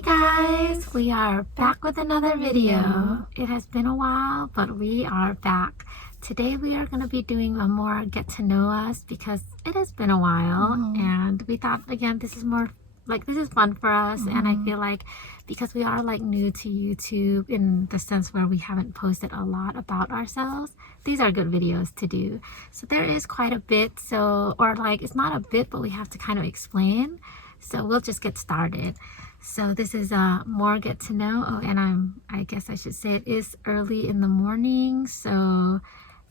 Hey guys, we are back with another video. It has been a while, but we are back. Today we are going to be doing a more get to know us because it has been a while, and we thought again this is more like this is fun for us, and I feel like because we are like new to YouTube in the sense where we haven't posted a lot about ourselves, these are good videos to do. So there is quite a bit, or like it's not a bit, but we have to kind of explain. So we'll just get started. So this is a more get to know. Oh, and I guess I should say it is early in the morning. So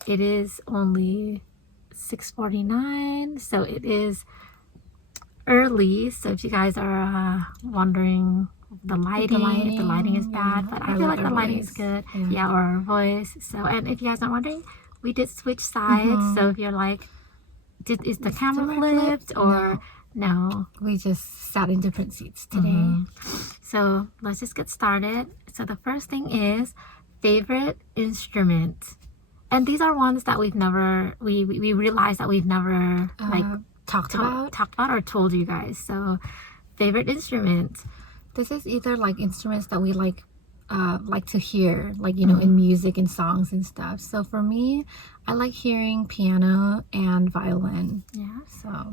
it is only 6:49. So it is early. So if you guys are wondering the lighting is bad, but I feel like the lighting is good. Yeah, or our voice. So, and if you guys are wondering, we did switch sides. So if you're like, is the camera flipped or no, we just sat in different seats today. So let's just get started. So the first thing is favorite instrument, and these are ones that we've never we realized that we've never like talked about or told you guys. So favorite instrument, this is either like instruments that we like to hear, like, you know, in music and songs and stuff. So for me, I like hearing piano and violin.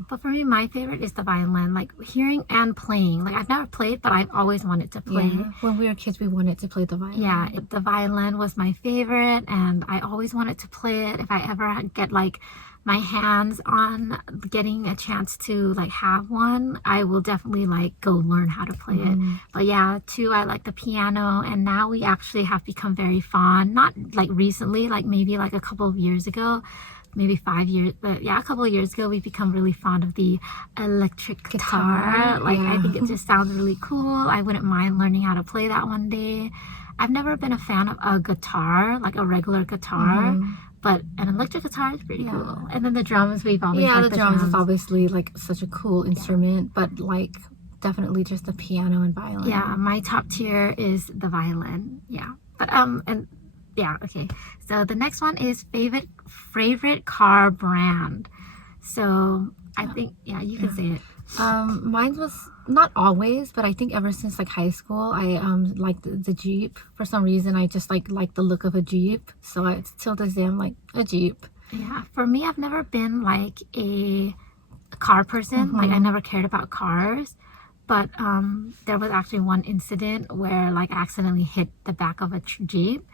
But for me, my favorite is the violin, like hearing and playing. Like I've never played, but I've always wanted to play. When we were kids, we wanted to play the violin. Yeah, the violin was my favorite, and I always wanted to play it. If I ever get like my hands on getting a chance to like have one, I will definitely like go learn how to play it. But yeah, too, I like the piano, and now we actually have become very fond, not like recently, like maybe like a couple of years ago, maybe 5 years, but yeah, a couple of years ago, we've become really fond of the electric guitar. Like I think it just sounds really cool. I wouldn't mind learning how to play that one day. I've never been a fan of a guitar, like a regular guitar. But an electric guitar is pretty cool. And then the drums, we've always liked the drums is obviously like such a cool instrument, but like definitely just the piano and violin. Yeah, my top tier is the violin. Yeah, but and yeah, okay. So the next one is favorite car brand. So I think you can say it. Mine was not always, but I think ever since like high school, I liked the Jeep. For some reason, I just like the look of a Jeep. So till this day, I'm like a Jeep. Yeah, for me, I've never been like a car person. Like I never cared about cars. But there was actually one incident where like I accidentally hit the back of a Jeep.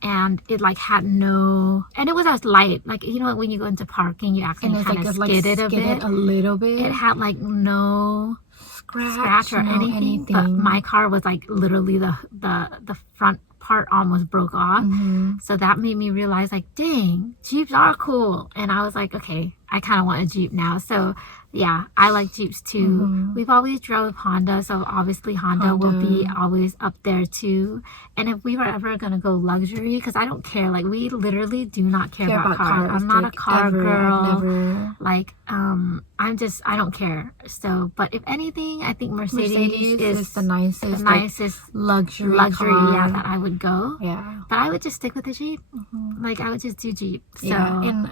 And it like had no, and it was as light, like, you know, when you go into parking, you actually kind of skidded a little bit. It had like no scratch or anything, but my car was like literally the front part almost broke off. So that made me realize like, dang, Jeeps are cool. And I was like, okay, I kind of want a Jeep now. So yeah, I like Jeeps too. We've always drove Honda, so obviously Honda will be always up there too. And if we were ever gonna go luxury, because I don't care, like we literally do not care about cars. I'm not a car girl. Like I don't care. So, but if anything, I think Mercedes is the nicest luxury car. Yeah, that I would go. Yeah, but I would just stick with the Jeep. Like I would just do Jeep. So and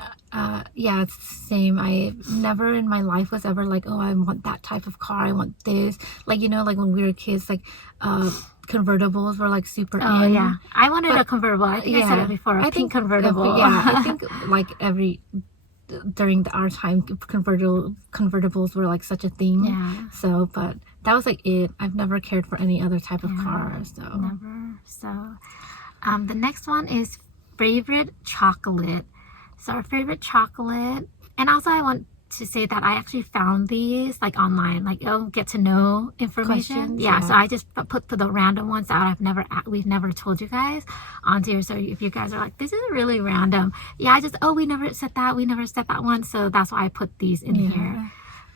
it's the same. I never in my life was ever like, oh, I want that type of car, I want this. Like, you know, like when we were kids, like convertibles were like super in. Yeah, I wanted a convertible. I think I said it before, a pink convertible. I think like during our time, convertibles were like such a thing. So, but that was like it. I've never cared for any other type of car. So never. So the next one is favorite chocolate. So our favorite chocolate, and also I want to say that I actually found these like online, like get to know information. So I just put the random ones that we've never told you guys onto here. So if you guys are like, this is really random, we never said that one, so that's why I put these in here.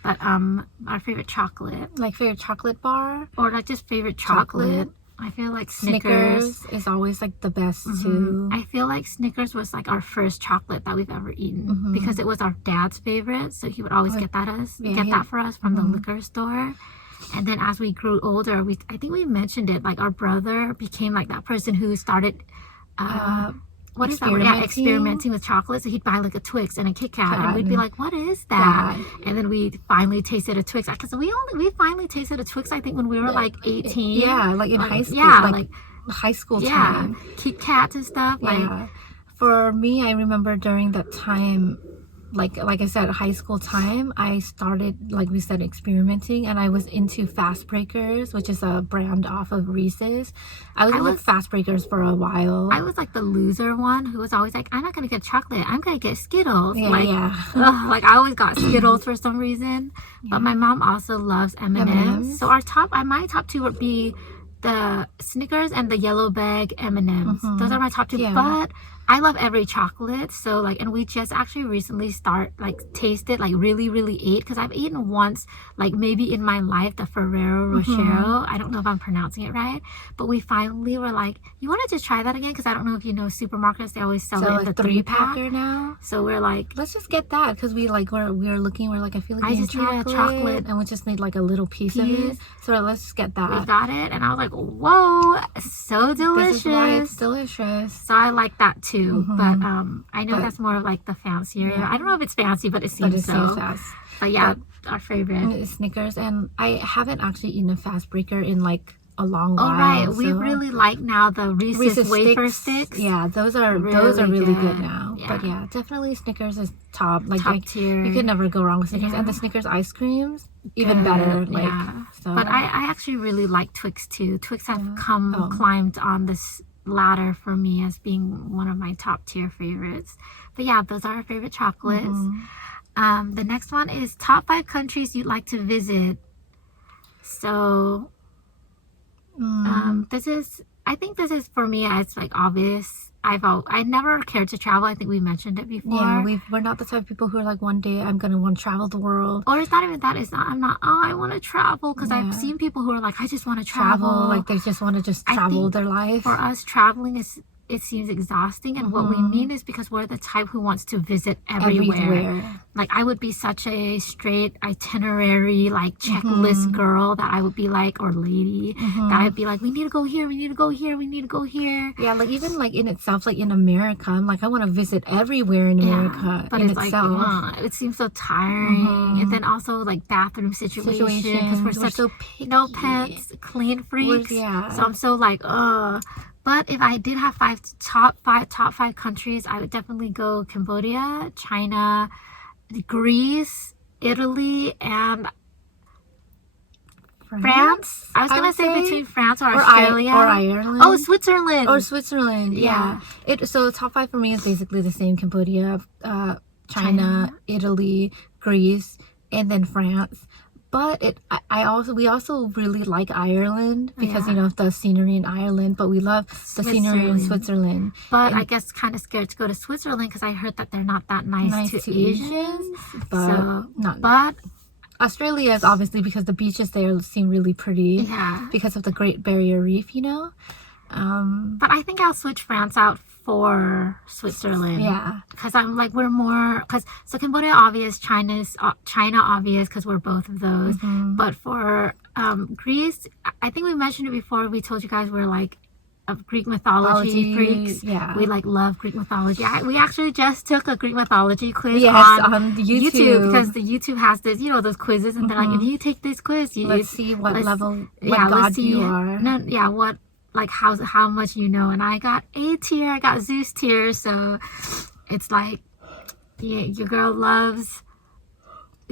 But our favorite chocolate, like favorite chocolate bar, or like just favorite chocolate. I feel like Snickers is always like the best too. I feel like Snickers was like our first chocolate that we've ever eaten because it was our dad's favorite. So he would always get that for us from the liquor store. And then as we grew older, I think we mentioned it, like our brother became like that person who started what is that? Yeah, experimenting with chocolate. So he'd buy like a Twix and a Kit Kat, and we'd be like, "What is that?" And then we finally tasted a Twix because we finally tasted a Twix. I think when we were like 18. Yeah, like in high school. Yeah, like high school time. Kit Kats and stuff. Yeah. For me, I remember during that time, like I said, high school time, I started, like we said, experimenting, and I was into Fast Breakers, which is a brand off of Reese's. I was with Fast Breakers for a while. I was like the loser one who was always like, I'm not gonna get chocolate, I'm gonna get Skittles. Yeah, like I always got Skittles for some reason. But my mom also loves M&Ms. So my top two would be the Snickers and the yellow bag M&Ms. Those are my top two. But I love every chocolate, so like, and we just actually recently tasted, like really ate, because I've eaten once, like maybe in my life, the Ferrero Rocher. I don't know if I'm pronouncing it right, but we finally were like, you want to just try that again? Because I don't know if you know, supermarkets, they always sell it in the 3-pack now. So we're like, let's just get that, because we're like, I feel like I just need a chocolate, and we just need like a little piece of it. So let's just get that. We got it, and I was like, whoa, so delicious. This is why it's delicious. So I like that too. But I know that's more of like the fancier. I don't know if it's fancy, but it seems so. But yeah, our favorite Snickers, and I haven't actually eaten a Fast Breaker in like a long while. Oh right, we really like now the Reese's wafer sticks. Yeah, those are really good now. Yeah. But yeah, definitely Snickers is top. Like top tier. You can never go wrong with Snickers, and the Snickers ice creams even better. Like so. But I actually really like Twix too. Twix have climbed on this ladder for me as being one of my top tier favorites. But yeah, those are our favorite chocolates. The next one is top 5 countries you'd like to visit. So I think this is for me, it's like obvious. I never cared to travel. I think we mentioned it before. Yeah, we're not the type of people who are like, one day I'm gonna want to travel the world. Or it's not even that. I'm not. Oh, I want to travel, because I've seen people who are like, I just want to travel. Like they just want to travel their life. For us, traveling it seems exhausting, and what we mean is because we're the type who wants to visit everywhere. Like I would be such a straight itinerary, like checklist girl, that I would be like, or lady, that I'd be like, we need to go here, we need to go here, we need to go here. Yeah, like even like in itself, like in America, I'm like, I want to visit everywhere in America. But it's itself. Like, it seems so tiring. And then also like bathroom situation, because we're so picky. No pets, clean freaks. So I'm so like, But if I did have top five countries, I would definitely go Cambodia, China, Greece, Italy, and France. I was gonna say between France or Australia or Ireland. Oh, Switzerland. Or Switzerland. Yeah. So top 5 for me is basically the same: Cambodia, China, Italy, Greece, and then France. But we also really like Ireland, because you know, the scenery in Ireland, but we love the scenery in Switzerland. But I guess kind of scared to go to Switzerland, because I heard that they're not that nice to Asians. But Australia is obviously, because the beaches there seem really pretty. Because of the Great Barrier Reef, you know. But I think I'll switch France out for Switzerland. Because I'm like, we're more, so Cambodia obvious, China obvious, because we're both of those. But for Greece, I think we mentioned it before. We told you guys we're like Greek mythology freaks. We like love Greek mythology. We actually just took a Greek mythology quiz on YouTube, because the YouTube has this, you know, those quizzes, and they're like, if you take this quiz, let's see what level, god you are. What, like how much you know. And I got A tier, I got Zeus tier, so it's like, yeah, your girl loves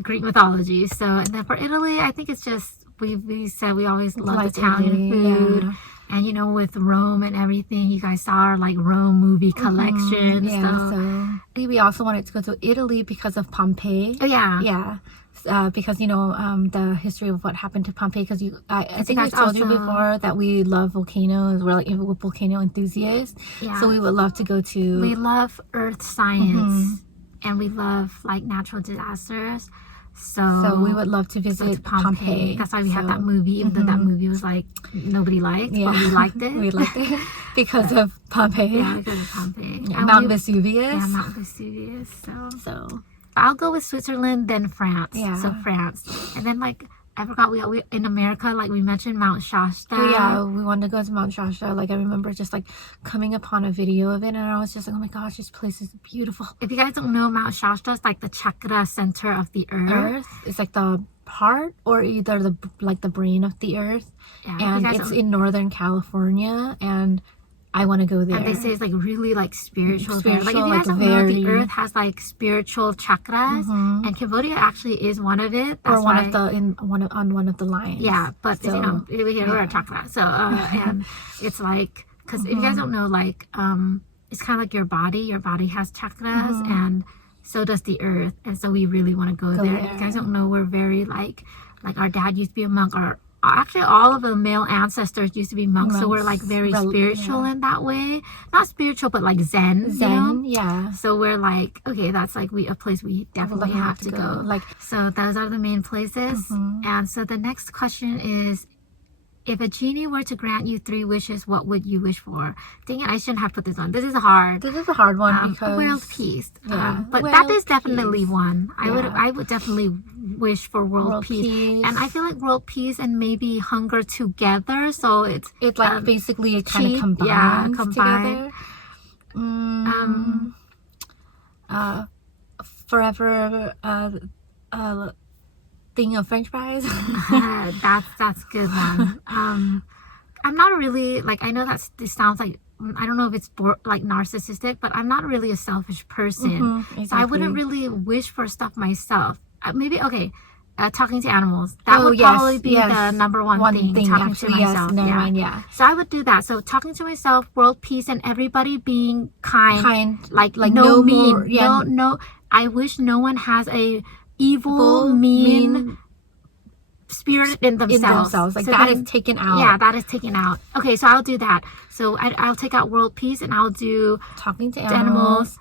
Greek mythology. So, and then for Italy, I think it's just, we said we always love Italian food. And you know, with Rome and everything, you guys saw our like Rome movie collection. So we also wanted to go to Italy because of Pompeii. Because you know, the history of what happened to Pompeii. Because I think I told you before that we love volcanoes. We're like volcano enthusiasts. So we would love to go to. We love earth science, and we love like natural disasters. So we would love to visit Pompeii. That's why we had that movie, even though that movie was like nobody liked, but we liked it. We liked it because of Pompeii. Because of Pompeii. Mount Vesuvius. Mount Vesuvius. So I'll go with Switzerland, then France. So France, and then like I forgot we in America, like we mentioned Mount Shasta. Oh yeah, we wanted to go to Mount Shasta. Like I remember just like coming upon a video of it, and I was just like, oh my gosh, this place is beautiful. If you guys don't know, Mount Shasta is like the chakra center of the earth. It's like the heart or either the brain of the earth. Yeah, and it's in Northern California, and I want to go there. And they say it's like really like spiritual. Like if you like guys don't know, the earth has like spiritual chakras, and Cambodia actually is one of it. That's or one of the on one of the lines. Yeah, but so, you know, we're a chakra. So and it's like, because if you guys don't know, like it's kind of like your body. Your body has chakras, and so does the earth. And so we really want to go there. If you guys don't know, we're very like our dad used to be a monk, or actually all of the male ancestors used to be monks, so we're like very spiritual in that way. Not spiritual, but like zen, you know? Yeah. So we're like, okay, that's like a place we definitely have to go. Like, so those are the main places. And so the next question is, if a genie were to grant you 3 wishes, what would you wish for? Dang it, I shouldn't have put this on. This is hard. This is a hard one because world peace. But that is definitely one. I would definitely wish for world peace. And I feel like world peace and maybe hunger together. So it's like basically it kind of combines together. Forever thing of French fries. That's a good one. I'm not really like, I know this sounds like, I don't know if it's like narcissistic, but I'm not really a selfish person. Exactly. So I wouldn't really wish for stuff myself. Maybe talking to animals, that would probably be the number one thing. Talking to myself. So I would do that. So talking to myself, world peace, and everybody being kind, like no mean, no. I wish no one has a evil, mean spirit in themselves. Like so that is taken out. Yeah, that is taken out. Okay, so I'll do that. So I'll take out world peace, and I'll do talking to animals.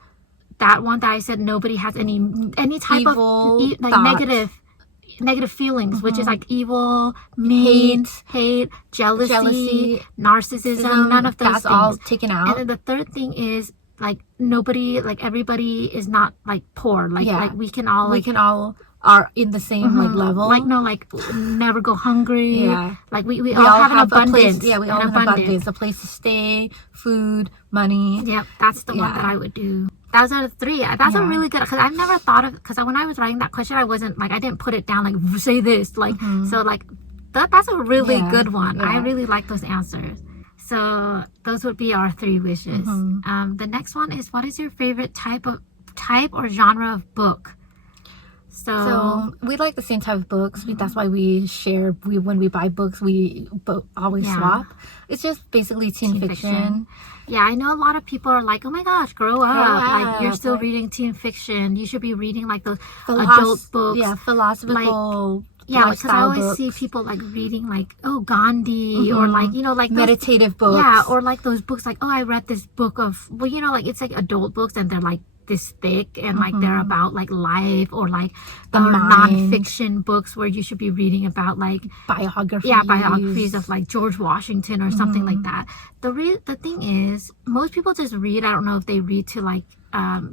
That one that I said nobody has any type evil of like negative feelings, which is like evil, mean, hate, jealousy, narcissism, none of those that's things. all taken out. And then the third thing is like nobody, like everybody is not like poor. Like we can all are in the same like level. Like never go hungry. Yeah. Like we all have an abundance. We all have abundance. A place to stay, food, money. Yep, that's the one that I would do. Those are the 3. That's a really good, because I've never thought of, because when I was writing that question, I wasn't like, I didn't put it down like say this, like so like that's a really good one. I really like those answers. So those would be our 3 wishes. The next one is, what is your favorite type or genre of book? So we like the same type of books. That's why we share. When we buy books, we always swap. It's just basically teen fiction. Yeah, I know a lot of people are like, oh my gosh, grow up. Like, you're still reading teen fiction. You should be reading like those adult books. Yeah, philosophical. Yeah, because I always see people like reading like, Gandhi, or like, like meditative books. Yeah, or like those books like, I read this book of, like it's like adult books, and they're like this thick, and like they're about like life, or like the non-fiction books where you should be reading about like biographies of like George Washington or something like that. The thing is, most people just read. I don't know if they read to like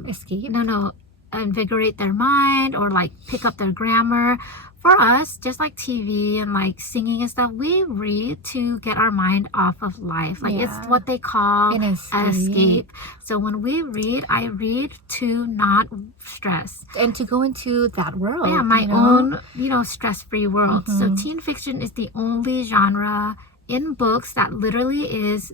escape. No, invigorate their mind or like pick up their grammar. For us, just like TV and like singing and stuff, we read to get our mind off of life. Like it's what they call an escape. So when we read, I read to not stress. And to go into that world. Yeah, my own, stress-free world. So teen fiction is the only genre in books that literally is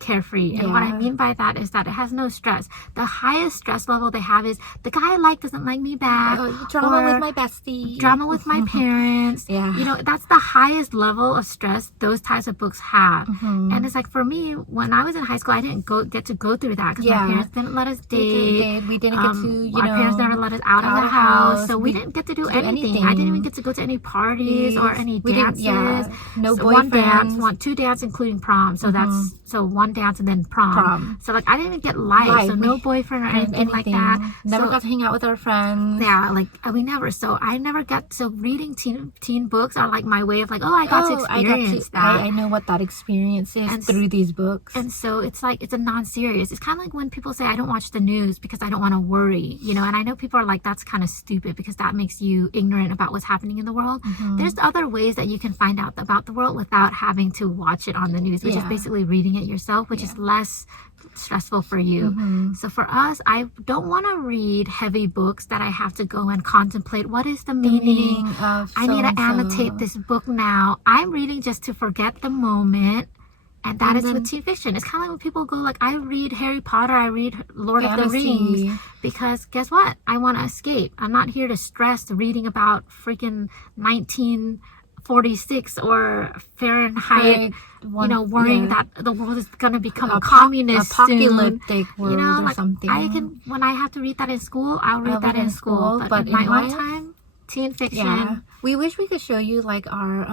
carefree. And what I mean by that is that it has no stress. The highest stress level they have is the guy I like doesn't like me back. Drama with my bestie. Drama with my parents. That's the highest level of stress those types of books have. And it's like, for me, when I was in high school, I didn't get to go through that because my parents didn't let us date. We didn't get to, our parents never let us out of the house. So we didn't get to do anything. I didn't even get to go to any parties or any dances. No so boyfriends. 2 dances, including prom. So that's one one dance and then prom. So like I didn't even get life. So no boyfriend or anything like that. Never got to hang out with our friends. Yeah, like we never. So I never got. So reading teen books are like my way of like, I got to experience that. I know what that experience is through these books. And so it's like it's a non-serious. It's kind of like when people say I don't watch the news because I don't want to worry, you know. And I know people are like, that's kind of stupid because that makes you ignorant about what's happening in the world. There's other ways that you can find out about the world without having to watch it on the news, which is basically reading it yourself, which is less stressful for you. So for us, I don't want to read heavy books that I have to go and contemplate what is the meaning of I need to annotate this book now. I'm reading just to forget the moment. And that is with teen fiction. It's kind of like when people go like, I read Harry Potter, I read Lord of the Rings, because guess what? I want to escape. I'm not here to stress reading about freaking 1946 or Fahrenheit, worrying that the world is going to become a communist apocalyptic soon. world or something. When I have to read that in school, I'll read that in school. But in my own time, teen fiction. Yeah. We wish we could show you like our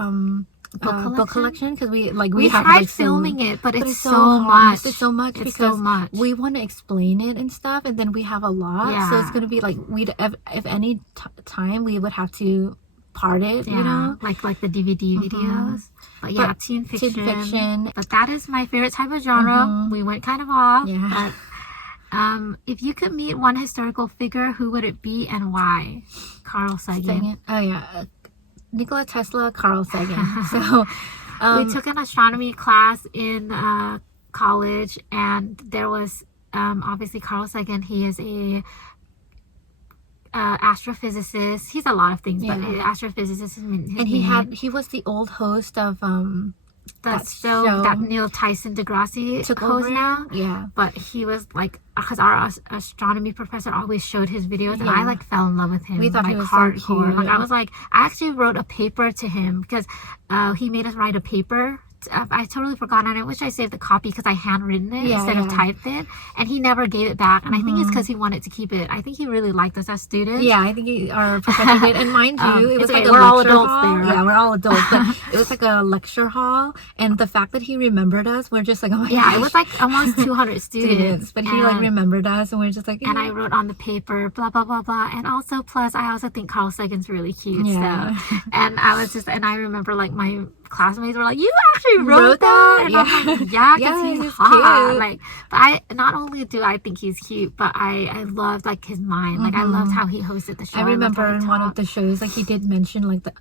book collection because we have tried like filming it, but it's so much. It's so much because we want to explain it and stuff, and then we have a lot. So it's gonna be like if any time we would have to part it, you know, like the DVD videos. But teen fiction. But that is my favorite type of genre. We went kind of off. Yeah. But if you could meet one historical figure, who would it be and why? Carl Sagan. Oh yeah. Nikola Tesla, Carl Sagan. So we took an astronomy class in college, and there was obviously Carl Sagan. He is a astrophysicist. He's a lot of things, but astrophysicist. And he was the old host of that show that Neil Tyson Degrassi took hosts over now. Yeah. But he was like, because our astronomy professor always showed his videos, and I like fell in love with him. We thought like, he was hardcore. so cute. Like I was like, I actually wrote a paper to him because he made us write a paper. I totally forgot on it. Wish I saved the copy because I handwritten it instead of typed it, and he never gave it back. And I think it's because he wanted to keep it. I think he really liked us as students. Yeah, I think our professor did. And mind you, it was like we're all adults hall. there. Yeah, we're all adults. But it was like a lecture hall, and the fact that he remembered us, we're just like, oh my gosh. It was like almost 200 students. But he like remembered us, and we're just like, and I wrote on the paper, blah blah blah blah. And also, plus, I also think Carl Sagan's really cute. Yeah. So, and I remember like my classmates were like, you actually wrote that? And I'm like, because he's hot. Cute. Like, but I not only do I think he's cute, but I loved like his mind. Like I loved how he hosted the show. I remember in one of the shows, like he did mention like the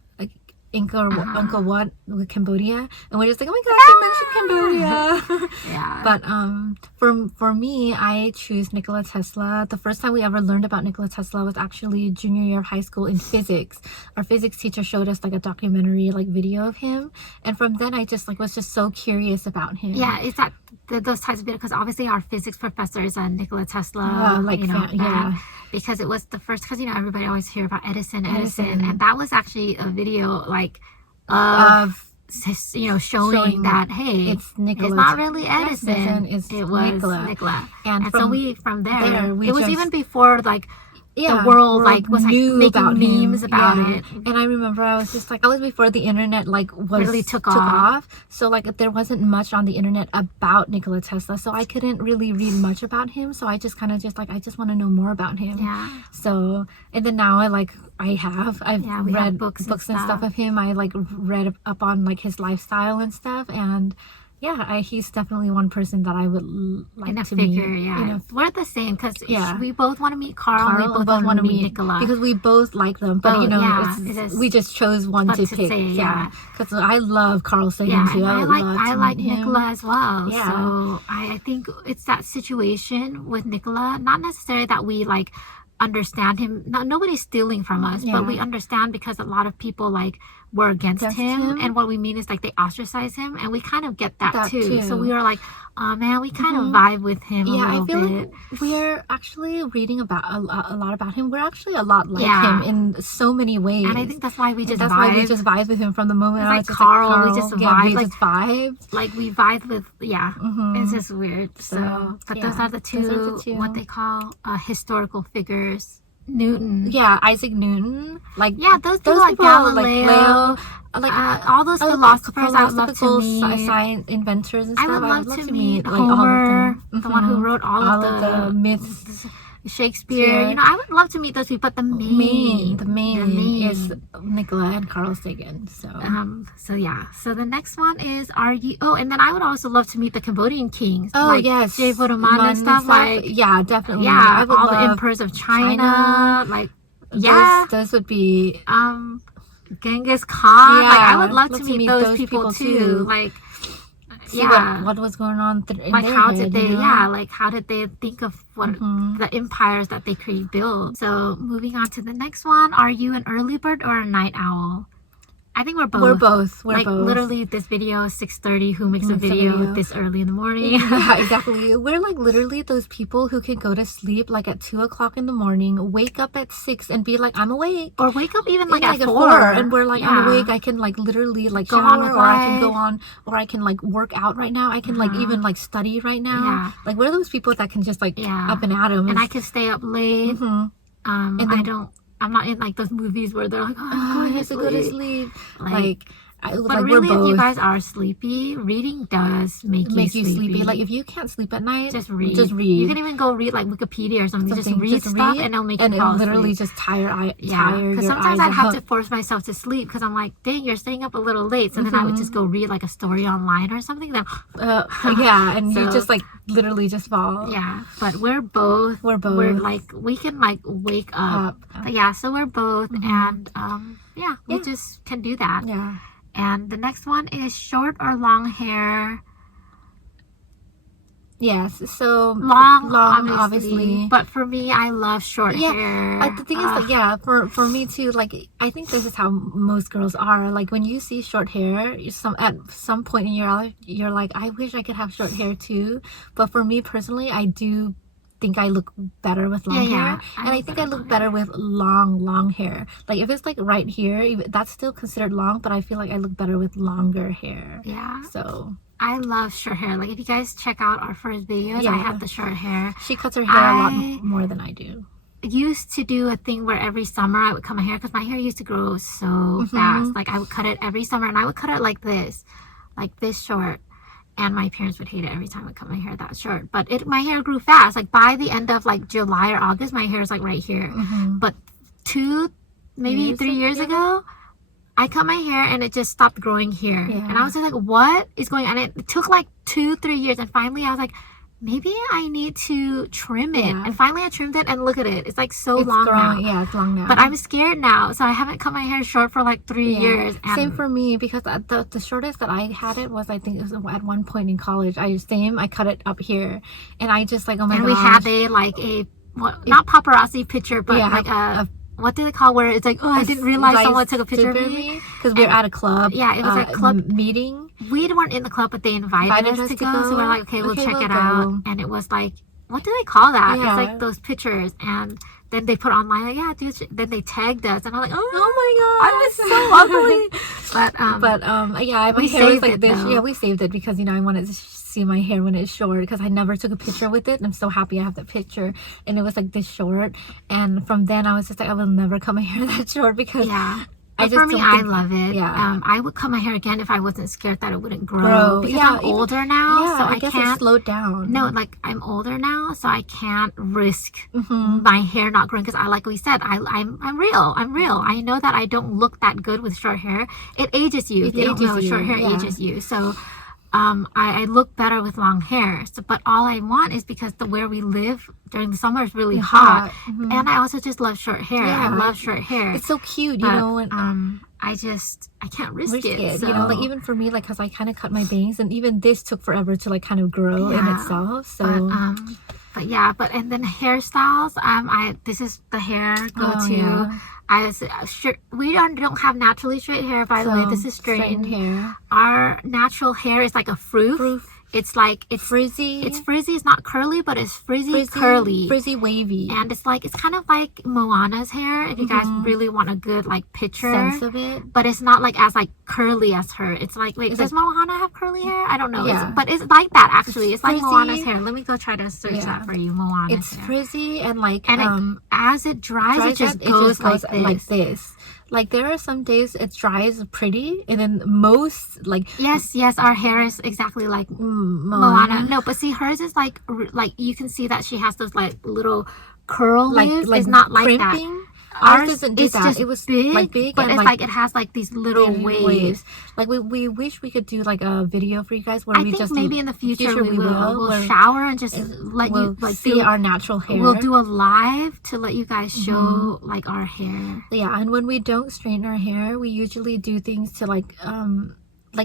Angkor Wat with Cambodia, and we're just like, oh my gosh, he mentioned Cambodia. But for me, I choose Nikola Tesla. The first time we ever learned about Nikola Tesla was actually junior year of high school in physics. Our physics teacher showed us like a documentary like video of him, and from then I just like was just so curious about him. Yeah, it's that those types of videos, because obviously our physics professor is a Nikola Tesla, because it was the first, because everybody always hear about Edison, and that was actually a video like of showing that hey, it's Nikola. It's not really Edison. It was Nikola. And so from there it was even before like the world like was like making memes about it. And I remember I was just like, that was before the internet like was really took off. So like there wasn't much on the internet about Nikola Tesla, so I couldn't really read much about him. So I just kind of just like, I just want to know more about him. So and then now I've read books and stuff of him. I like read up on like his lifestyle and stuff, and he's definitely one person that I would like to meet. We're the same because we both want to meet Carl. We both want to meet Nikola because we both like them. But we just chose one to pick. Because I love Carl Sagan too. I like Nikola as well. So I think it's that situation with Nikola. Not necessarily that we like understand him. Nobody's stealing from us, but we understand because a lot of people like were against him, and what we mean is like they ostracize him, and we kind of get that too. So we were like, oh man, we kind of vibe with him a little bit. Like we're actually reading about a lot about him. We're actually a lot like him in so many ways, and I think that's why we just vibed with him from the moment. Like Carl, we just vibed. Like we vibed with It's just weird. So but those are the two what they call historical figures Newton. Yeah, Isaac Newton. Like Yeah, those people like Galileo. Like all those philosophers I would love to philosophical meet. science inventors and stuff. I would love to meet like Homer, all of them. the one who wrote all of the myths. Shakespeare. You know, I would love to meet those people, but the main is Nicola and Carl Sagan. So yeah. So the next one is, are you? Oh, and then I would also love to meet the Cambodian kings. Oh, like yes, Jay Vodaman and stuff. Like, yeah, definitely. yeah, I would all love the emperors of China. Like, yeah, those would be Genghis Khan. Yeah, like, I would love to meet those people too. Like, see what was going on in like, their how head, did they? you know? Yeah, like, how did they think of what the empires that they built? So moving on to the next one, are you an early bird or a night owl? I think we're both. We're both. Literally, this video is 6:30. Who makes a video this early in the morning? Yeah, exactly. We're like literally those people who can go to sleep like at 2:00 in the morning, wake up at 6 and be like, I'm awake. Or wake up even like at 4. And we're like, I'm awake. I can like literally like go shower, on with or I can life. go on, or I can like work out right now. I can like even like study right now. Yeah. Like we're those people that can just like up and at 'em. And I can stay up late. And then, I'm not in like those movies where they're like, I have to go to sleep. But really, if you guys are sleepy, reading does make you sleepy. Like if you can't sleep at night, just read. You can even go read like Wikipedia or something. Just read stuff and it'll make you fall asleep. And it literally just tire because sometimes I'd have to force myself to sleep because I'm like, dang, you're staying up a little late. So then I would just go read like a story online or something. Then and you just like literally just fall. Yeah, but we're both. We're like, we can like wake up. But yeah, so we're both, and we just can do that. Yeah. And the next one is short or long hair. Yes, so long obviously. But for me, I love short hair. The thing is that for me too. Like I think this is how most girls are. Like when you see short hair, at some point in your life, you're like, I wish I could have short hair too. But for me personally, I do think I look better with long hair, and I think I look better with long hair. Like if it's like right here, that's still considered long, but I feel like I look better with longer hair. Yeah. So I love short hair. Like if you guys check out our first videos, I have the short hair. She cuts her hair a lot more than I do. Used to do a thing where every summer I would cut my hair because my hair used to grow so fast. Like I would cut it every summer, and I would cut it like this short. And my parents would hate it every time I cut my hair that short. But my hair grew fast. Like by the end of like July or August, my hair is like right here. But 3 years ago, I cut my hair and it just stopped growing here. And I was just like, what is going on? It took like 2-3 years. And finally I was like, maybe I need to trim it. And finally I trimmed it, and look at it. It's like it's long now. Yeah, it's long now. But I'm scared now. So I haven't cut my hair short for like 3 years. And same for me, because the shortest that I had it was, I think it was at one point in college. I cut it up here. And I just like, oh my gosh. And we had not paparazzi picture, but like a what do they call where it's like, I didn't realize someone took a picture of me? Because we were at a club. Yeah, it was a club meeting. We weren't in the club, but they invited us to go. So we're like, okay, we'll check it out. And it was like, what do they call that? It's like those pictures. And then they put online, like, then they tagged us. And I'm like, oh my God, I was so ugly. But my hair was like this. Yeah, we saved it because, I wanted to see my hair when it's short, because I never took a picture with it. And I'm so happy I have that picture. And it was like this short. And from then I was just like, I will never cut my hair that short, because I love it. Yeah. I would cut my hair again if I wasn't scared that it wouldn't grow. Because I'm older now, so I guess can't. It slowed down. No, like I'm older now, so I can't risk my hair not growing. Because like we said, I'm real. I know that I don't look that good with short hair. It ages you. Short hair ages you. So I look better with long hair. So, but all I want is, because where we live during the summer is really hot. And I also just love short hair. I love short hair. It's so cute, and I can't risk it. So. Like even for me, like, because I kind of cut my bangs, and even this took forever to like kind of grow in itself. So and then hairstyles. This is the hair go-to. We don't have naturally straight hair, by the way. This is straightened hair. Our natural hair is like a froof. It's like it's frizzy. It's frizzy. It's not curly, but it's frizzy curly. Frizzy wavy. And it's kind of like Moana's hair. If you guys really want a good like picture sense of it. But it's not like as like curly as her. It's like, wait, does Moana have curly hair? I don't know. Yeah. But it's like that actually. It's like frizzy. Moana's hair. Let me go try to search that for you. Moana's It's hair. frizzy and like as it dries, it just goes like this. Like there are some days it dries pretty, and then most like yes, our hair is exactly like Moana. No, but see, hers is like you can see that she has those like little curl waves. It's not like crimping. that. Ours doesn't do that. Just it was big, like big, but and it's like it has like these little waves. Like we wish we could do like a video for you guys where I we think just maybe in the future we will. We'll shower and just let we'll you like see our natural hair. We'll do a live to let you guys show like our hair. Yeah, and when we don't straighten our hair, we usually do things to like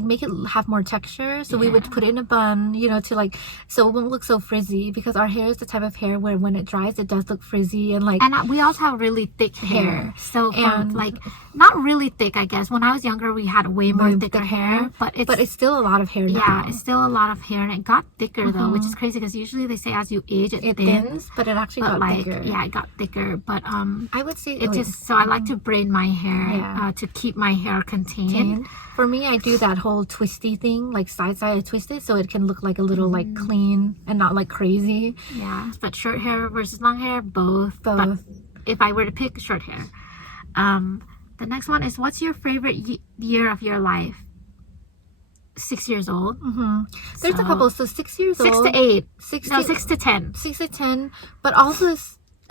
make it have more texture. So we would put it in a bun, you know, to like, so it won't look so frizzy, because our hair is the type of hair where when it dries, it does look frizzy and like. And we also have really thick hair. So from like, not really thick, I guess. When I was younger, we had way more thicker hair, but it's still a lot of hair now. Yeah, it's still a lot of hair, and it got thicker though, which is crazy because usually they say as you age it thins, but it actually got thicker. Yeah, it got thicker, but I would say it just, so I like to braid my hair to keep my hair contained. For me, I do that whole twisty thing, like side I twist it so it can look like a little like clean and not like crazy. Yeah, but short hair versus long hair, both. But if I were to pick, short hair. The next one is, what's your favorite year of your life? 6 years old. There's a couple. So 6 years 6 old. 6 to 8. 6 to 10. 6 to 10. But also,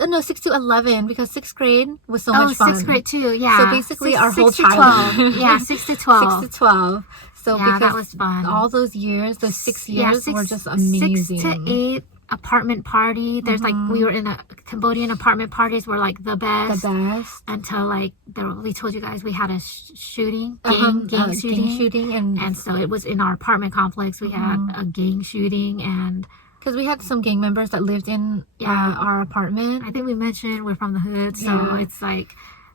no, 6 to 11, because 6th grade was so much fun. 6th grade too, yeah. So basically our whole 6 to 12. childhood. Yeah, 6 to 12. 6 to 12. So yeah, because that was fun. All those years, those 6 years were just amazing. 6 to 8 apartment party. There's like, we were in a Cambodian apartment parties were like the best. Until like we told you guys we had a shooting, gang shooting, and so it was in our apartment complex. We had a gang shooting, and because we had some gang members that lived in our apartment. I think we mentioned we're from the hood, so it's like.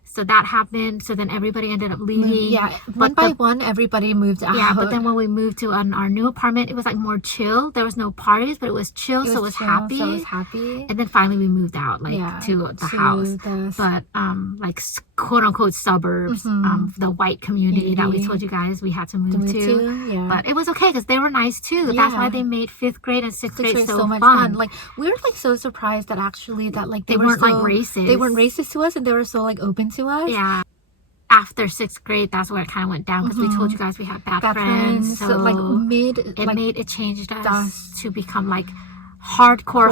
So that happened. So then everybody ended up leaving. Yeah, one by one, everybody moved out. Yeah, but then when we moved to our new apartment, it was like more chill. There was no parties, but it was chill, so it was happy. And then finally we moved out, like to the house. But like quote unquote suburbs, the white community that we told you guys we had to move to. Yeah. But it was okay because they were nice too. That's why they made 5th grade and 6th grade so much fun. Like we were like so surprised that actually that like they weren't like racist. They weren't racist to us, and they were so like open to us. Yeah. After 6th grade, that's where it kind of went down because we told you guys we had bad friends. So like it changed us to become like hardcore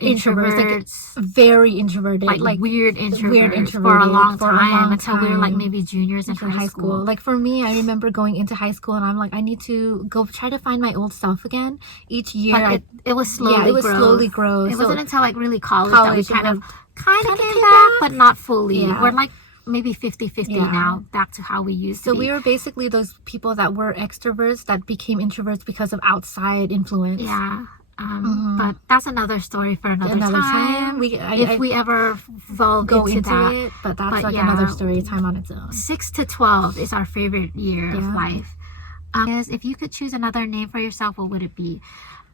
introverts, very introverted, like weird introverts for a long time until we were like maybe juniors in high school. Like for me, I remember going into high school and I'm like, I need to go try to find my old self again. Each year, but it was slowly growth. It wasn't until like really college that we kind of came back, but not fully. Yeah. We're like maybe 50-50 now, back to how we used to be. So we were basically those people that were extroverts that became introverts because of outside influence. Yeah. But that's another story for another time. If we ever go into that. It, but that's another story time on its own. 6 to 12 is our favorite year of life. If you could choose another name for yourself, what would it be?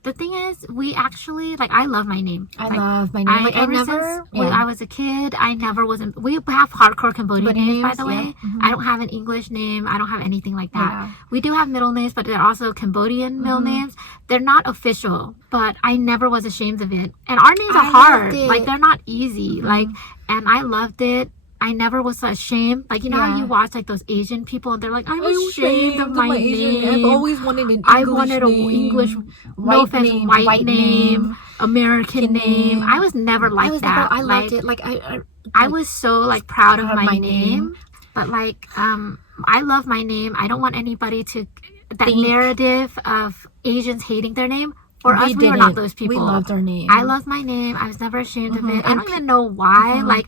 The thing is, we actually, like, I love my name. I love my name. Like, ever since I was a kid, I never wasn't. We have hardcore Cambodian names, by the way. I don't have an English name. I don't have anything like that. We do have middle names, but they're also Cambodian middle names. They're not official, but I never was ashamed of it. And our names are hard. Like, they're not easy. Like, and I loved it. I never was ashamed. Like, you know how you watch like those Asian people and they're like, I'm ashamed of my name. I've always wanted an English I wanted an English, white name, American name. I was never like that. I loved it. Like I was so like proud of my name. But like, I love my name. I don't want anybody to, that narrative of Asians hating their name. For us, we were not those people. We loved our name. I loved my name. I was never ashamed of it. I don't even know why. Like,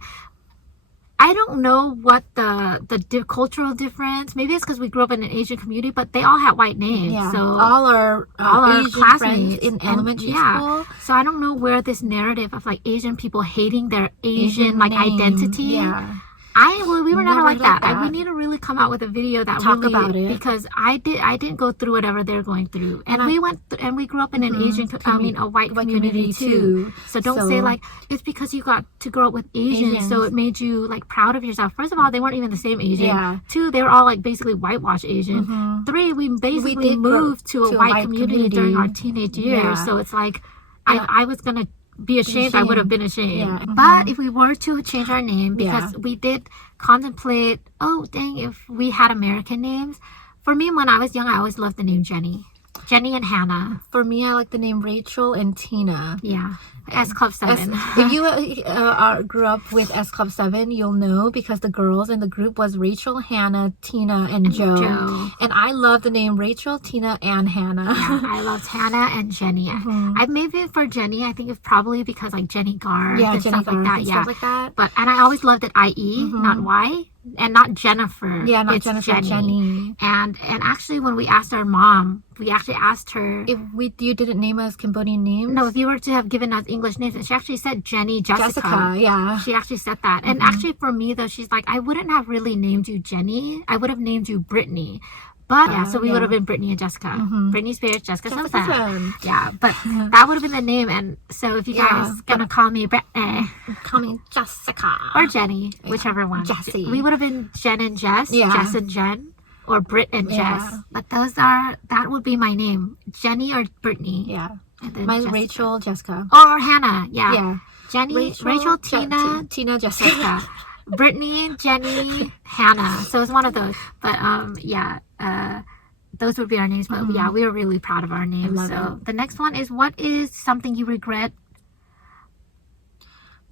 I don't know what the cultural difference. Maybe it's because we grew up in an Asian community, but they all had white names. Yeah. So all our Asian classmates in elementary school. So I don't know where this narrative of like Asian people hating their Asian like identity. Yeah. We were never like that. that. We need to really come out with a video that Talk really, about it. because I didn't go through whatever they're going through, and we grew up in an Asian, a white community too. So don't say like it's because you got to grow up with Asians, so it made you like proud of yourself. First of all, they weren't even the same Asian. Yeah. 2, they were all like basically whitewashed Asian. 3, we basically moved to a white community during our teenage years. So it's like I was gonna be ashamed. I would have been ashamed. Yeah. But if we were to change our name, because we did contemplate, oh dang, if we had American names. For me, when I was young, I always loved the name Jenny and Hannah. For me, I like the name Rachel and Tina. Yeah. S Club 7. If you grew up with S Club 7, you'll know, because the girls in the group was Rachel, Hannah, Tina, and Joe. And I love the name Rachel, Tina, and Hannah. Yeah, I loved Hannah and Jenny. I maybe for Jenny, I think it's probably because like Jenny Garth and Jenny stuff like that. And stuff like that. And I always loved it IE, not Y. And not Jennifer. Yeah, not it's Jennifer. Jenny. And actually, when we asked our mom, we actually asked her if you didn't name us Cambodian names. No, if you were to have given us English names, and she actually said Jenny, Jessica. Yeah. She actually said that. And actually, for me though, she's like, I wouldn't have really named you Jenny. I would have named you Brittany. But so we would have been Brittany and Jessica. Britney Spears, Jessica Simpson. Yeah, but that would have been the name. And so if you guys gonna call me Brittany, call me Jessica or Jenny, whichever one. Jessie. We would have been Jen and Jess, Jess and Jen, or Britt and Jess. But that would be my name, Jenny or Brittany. Yeah. And then Mine's Rachel, Jessica. Or Hannah. Yeah. Jenny, Rachel, Tina, Jessica. Brittany, Jenny, Hannah. So it's one of those. But those would be our names. But yeah, we were really proud of our names. So the next one is, what is something you regret?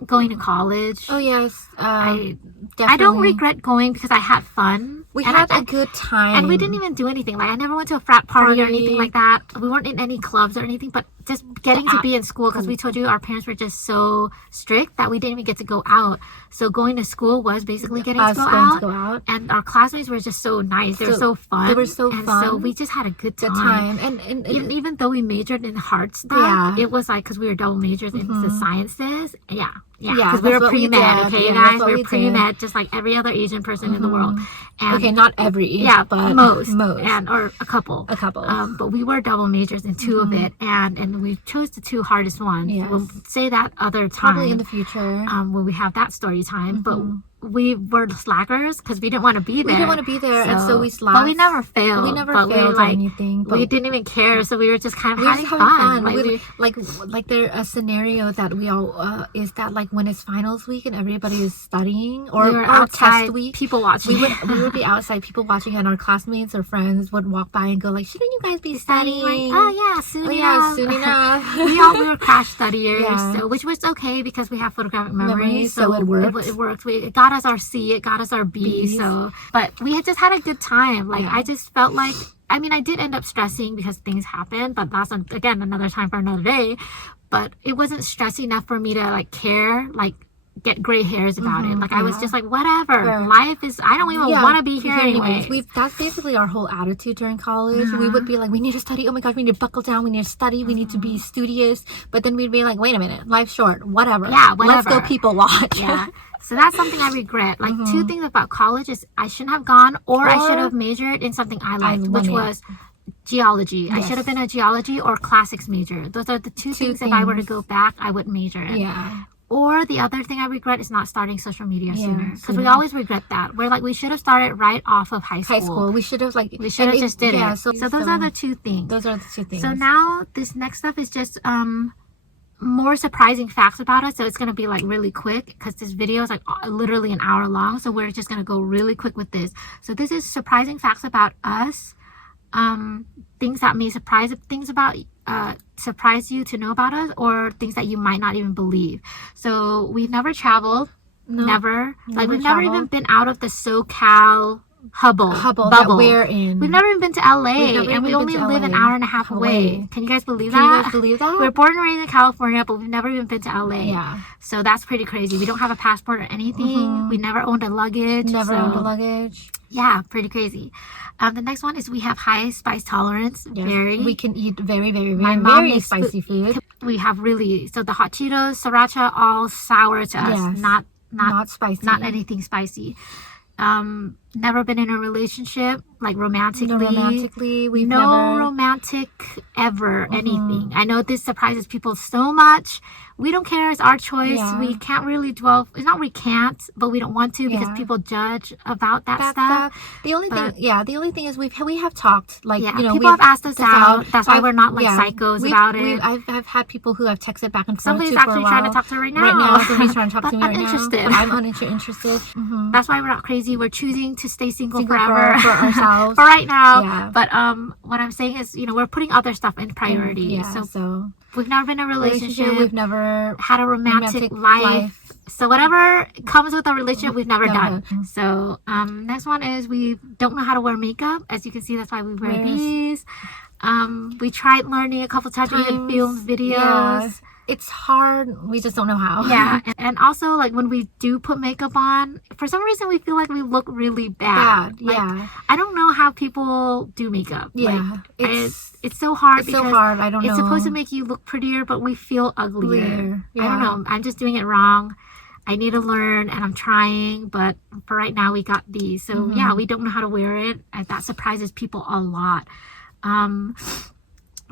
Going to college. Oh yes, I definitely. don't regret going because I had fun. We had a good time, and we didn't even do anything. Like I never went to a frat party or anything like that. We weren't in any clubs or anything. But just getting to be in school, because we told you our parents were just so strict that we didn't even get to go out. So going to school was basically getting to go out. And our classmates were just so nice. They were so fun. They were so fun. So we just had a good time. And even though we majored in hard stuff, it was like, because we were double majors in the sciences. Yeah, because we were pre-med. Okay, you guys, we were pre-med, just like every other Asian person in the world. And okay, not every, but most, and or a couple. But we were double majors in 2 of it, and we chose the 2 hardest ones. Yes. We'll say that other time, probably in the future, when we have that story time. But we were slackers because we didn't want to be there. And so we slacked. But we never failed. We never failed or anything. But we didn't even care, so we were just kind of having fun. Like there a scenario that we all is that like when it's finals week and everybody is studying, or we were outside, test week, people watching. We would be outside, people watching, and our classmates or friends would walk by and go like, "Shouldn't you guys be studying?" Like, oh yeah, soon enough. we were crash studiers, so, which was okay because we have photographic memory, so it worked. It worked. It got us our C, it got us our B. So, but we had just had a good time. Like I just felt like, I mean, I did end up stressing because things happened, but that's again another time for another day. But it wasn't stress enough for me to like care, like get gray hairs about it. Like I was just like, whatever. Life is, I don't even want to be here anyways. That's basically our whole attitude during college. We would be like, we need to study. Oh my gosh, we need to buckle down. We need to study. We need to be studious. But then we'd be like, wait a minute, life's short. Whatever. Yeah, whatever. Let's go people watch. Yeah. So that's something I regret. Like 2 things about college is I shouldn't have gone, or I should have majored in something I liked, which was geology. I should have been a geology or classics major. Those are the two things. If I were to go back, I would major in. Yeah. Or the other thing I regret is not starting social media sooner, because we always regret that. We're like, we should have started right off of high school. We should have just did it. So those are the 2 things. Those are the 2 things. So now this next stuff is just more surprising facts about us. So it's gonna be like really quick because this video is like literally an hour long. So we're just gonna go really quick with this. So this is surprising facts about us. Things that may surprise you to know about us, or things that you might not even believe. So we've never traveled. Never. Like we've never even been out of the SoCal bubble that we're in. We've never even been to LA, and we only live an hour and a half away. Can you guys believe that? We're born and raised in California, but we've never even been to LA. Yeah. So that's pretty crazy. We don't have a passport or anything. We never owned a luggage. Yeah, pretty crazy. The next one is we have high spice tolerance. Very. We can eat very, very, very, very spicy food. We have so the hot Cheetos, sriracha, all sour to us. Not Not spicy. Not anything spicy. Never been in a relationship, like romantically. No, romantically, we've no never... romantic ever, anything. I know this surprises people so much. We don't care. It's our choice. Yeah. We can't really dwell. It's not we can't, but we don't want to because people judge about that stuff. The only thing is we have talked, like, you know, people have asked us out. That's why we're not like psychos about it. I've had people who have texted back and forth. Somebody's actually trying to talk to her right now. Somebody's trying to talk to me right uninterested. now. But I'm uninterested. That's why we're not crazy. We're choosing to stay single forever for ourselves. For right now. Yeah. But what I'm saying is, you know, we're putting other stuff in priority. So we've never been in a relationship. We've never had a romantic life. So whatever comes with a relationship, we've never done. So next one is we don't know how to wear makeup. As you can see, that's why we wear these. We tried learning a couple times. We even filmed videos. Yeah. It's hard. We just don't know how. Yeah. And also, like, when we do put makeup on, for some reason we feel like we look really bad. Like, I don't know how people do makeup. Yeah. Like, it's so hard. It's so hard. I don't know. It's supposed to make you look prettier, but we feel uglier. Yeah. I don't know. I'm just doing it wrong. I need to learn, and I'm trying, but for right now we got these. So yeah, we don't know how to wear it, and that surprises people a lot.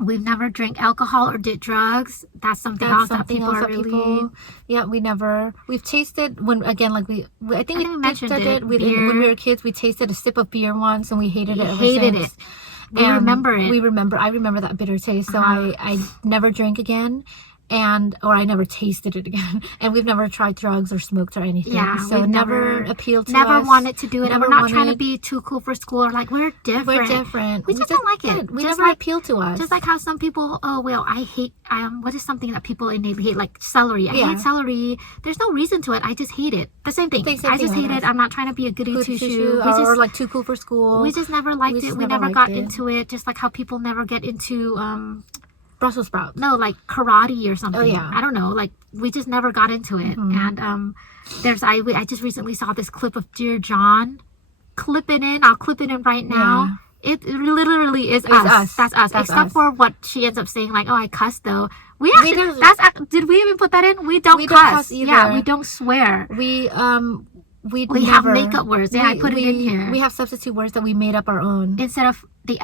We've never drank alcohol or did drugs. That's something else that people are really... Yeah, we never... We've tasted... When again, like I think we mentioned it. When we were kids, we tasted a sip of beer once, and we hated it ever since. We remember it. I remember that bitter taste. So I never drank again. Or I never tasted it again. And we've never tried drugs or smoked or anything. Yeah, so never appealed to us. Never wanted to do it. And we're not trying to be too cool for school, or like, we're different. We're different. We just don't like it. We never appeal to us. Just like how some people, I hate, what is something that people innately hate? Like celery. I hate celery. There's no reason to it. I just hate it. The same thing. I just hate it. I'm not trying to be a goody two-shoe. Or like too cool for school. We just never liked it. We never got into it. Just like how people never get into... Brussels sprouts. No, like karate or something. Oh, yeah. I don't know. Like, we just never got into it. And I just recently saw this clip of Dear John. Clip it in. I'll clip it in right now. Yeah. It literally is us. That's us. Except for what she ends up saying, like, oh, I cussed though. Did we even put that in? We don't cuss either. Yeah, we don't swear. We have makeup words. I put it in here. We have substitute words that we made up our own. Instead of the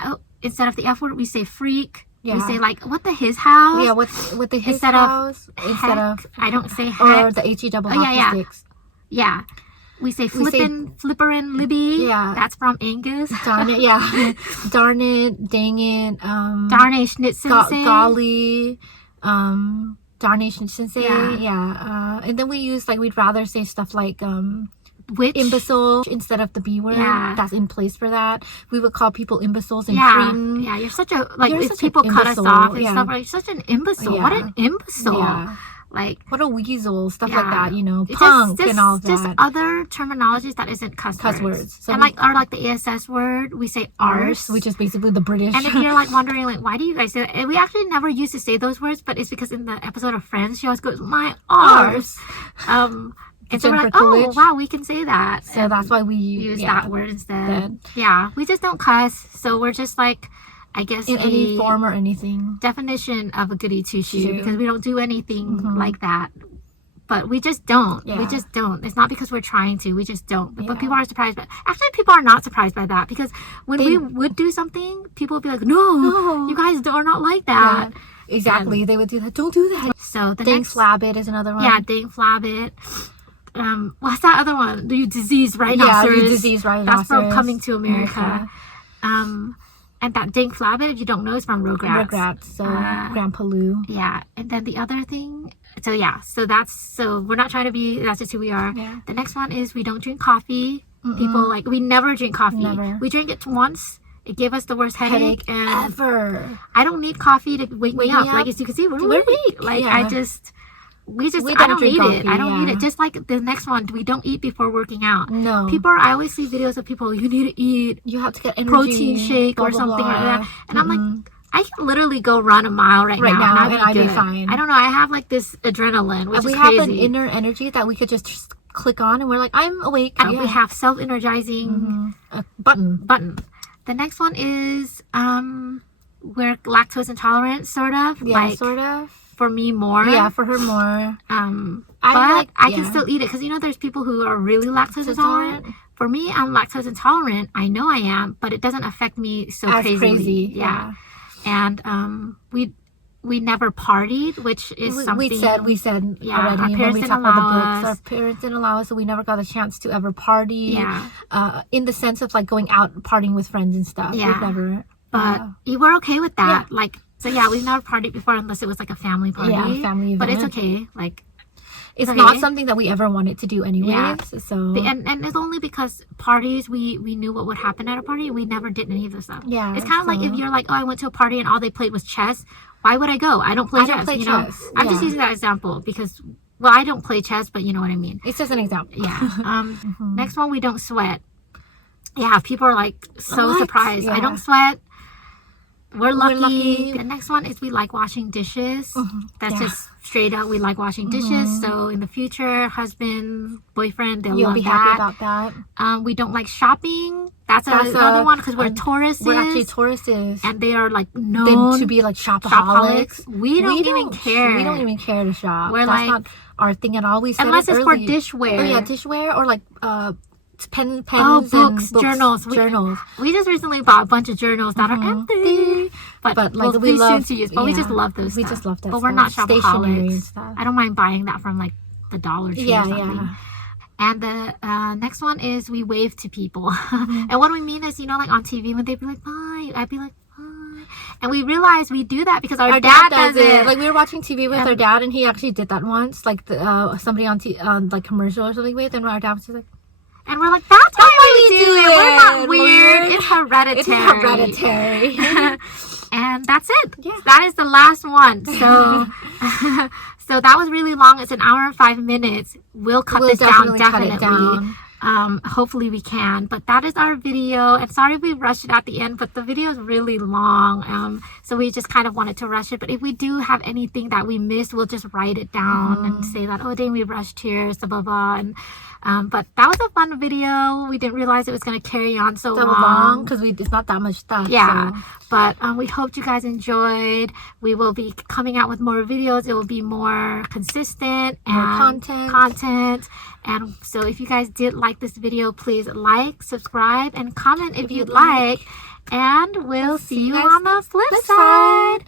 F word, we say freak. Yeah. We say, like, what the his house? Yeah, what the his house? Instead of I don't say heck. Or the HE double hockey sticks. Yeah. We say flipperin' Libby. Yeah. That's from Angus. Darn it, yeah. Darn it, dang it. Darnation sensei. Golly. Darnation sensei. Yeah. And then we use, like, we'd rather say stuff like witch, imbecile instead of the B word. Yeah. That's in place for that. We would call people imbeciles and cretin. Yeah, you're such a, like, if people cut us off and stuff, like, you're such an imbecile. Yeah. What an imbecile. Yeah. Like, what a weasel, stuff like that, you know, punk and all that. Just other terminologies that isn't cuss words. So and like the ASS word, we say arse, which is basically the British. And if you're like wondering, like, why do you guys say that? And we actually never used to say those words, but it's because in the episode of Friends, she always goes, my arse. And so we're like, oh, wow, we can say that. So and that's why we use that word instead. Yeah, we just don't cuss. So we're just like, I guess, in any form or anything. Definition of a goody two-shoe, because we don't do anything like that. But we just don't. Yeah. We just don't. It's not because we're trying to. We just don't. But people are surprised. Actually, people are not surprised by that, because when we would do something, people would be like, no, you guys are not like that. Yeah, exactly. And they would do that. Don't do that. So the dang flabbit is another one. Yeah, dang flabbit. What's that other one? The disease rhinoceros. Yeah, the disease rhinoceros. That's from Coming to America. And that dang flabbit, if you don't know, is from Rugrats. Rugrats, so Grandpa Lou. Yeah, and then the other thing, so we're not trying to be, that's just who we are. Yeah. The next one is we don't drink coffee. People, like, we never drink coffee. Never. We drank it once. It gave us the worst headache and ever. I don't need coffee to wake me up. Like, as you can see, we're weak. Like, I don't need it. I don't need it. Just like the next one, we don't eat before working out. No. I always see videos of people, you need to eat. You have to get energy. Protein shake or something like that. And I'm like, I can literally go run a mile right now and I'd be fine. I don't know. I have like this adrenaline, which is crazy. We have an inner energy that we could just click on and we're like, I'm awake. And we have self-energizing button. The next one is we're lactose intolerant, sort of. Yeah, like, sort of. For me, more. Yeah, for her, more. But I can still eat it because there's people who are really lactose intolerant. For me, I'm lactose intolerant. I know I am, but it doesn't affect me so crazy. Yeah. And we never partied, which is something we said already our when parents we didn't talked about the allow books. us. Our parents didn't allow us, so we never got a chance to ever party. Yeah. In the sense of like going out partying with friends and stuff. Yeah. We've never. But you were okay with that. So we've never partied before unless it was like a family party. Yeah, family event. But it's okay. Like, it's not something that we ever wanted to do anyways. Yeah. So and it's only because parties we knew what would happen at a party. We never did any of this stuff. Yeah. It's kind of like if you're like, oh, I went to a party and all they played was chess. Why would I go? I don't play chess. I'm just using that example because I don't play chess, but you know what I mean. It's just an example. Yeah. Next one, we don't sweat. Yeah, people are like so surprised. Yeah. I don't sweat. We're lucky. The next one is we like washing dishes. That's just straight up. We like washing dishes. So in the future, husband, boyfriend, you'll be happy about that. We don't like shopping. That's another one because we're Tauruses. We're actually Tauruses, and they are like known to be like shopaholics. We don't even care. We don't even care to shop. That's not our thing at all. We said unless it's early. for dishware. Oh yeah, dishware or like pens, books, and journals. Journals. We just recently bought a bunch of journals that are empty, but like we love to use. But we just love those. We just love that. But we're not stationery and shopaholics. stuff. I don't mind buying that from like the Dollar Tree or something. Yeah. And the next one is we wave to people. And what we mean is, like on TV when they'd be like, bye, I'd be like, bye. And we realize we do that because our dad does it. Like we were watching TV with our dad and he actually did that once. Like somebody on like commercial or something with, and our dad was just like, and we're like, that's why we do it. We're not weird. It's hereditary. It's hereditary. And that's it. Yeah. That is the last one. So so that was really long. It's an hour and 5 minutes. We'll cut this down, definitely. Cut it down. Hopefully we can. But that is our video. And sorry we rushed it at the end, but the video is really long. So we just kind of wanted to rush it. But if we do have anything that we missed, we'll just write it down and say that, oh, dang, we rushed here, so blah, blah. And but that was a fun video. We didn't realize it was going to carry on so long because it's not that much stuff. Yeah, so. But we hope you guys enjoyed. We will be coming out with more videos. It will be more consistent and more content. And so if you guys did like this video, please like, subscribe, and comment if you'd like. And we'll see you on the flip side.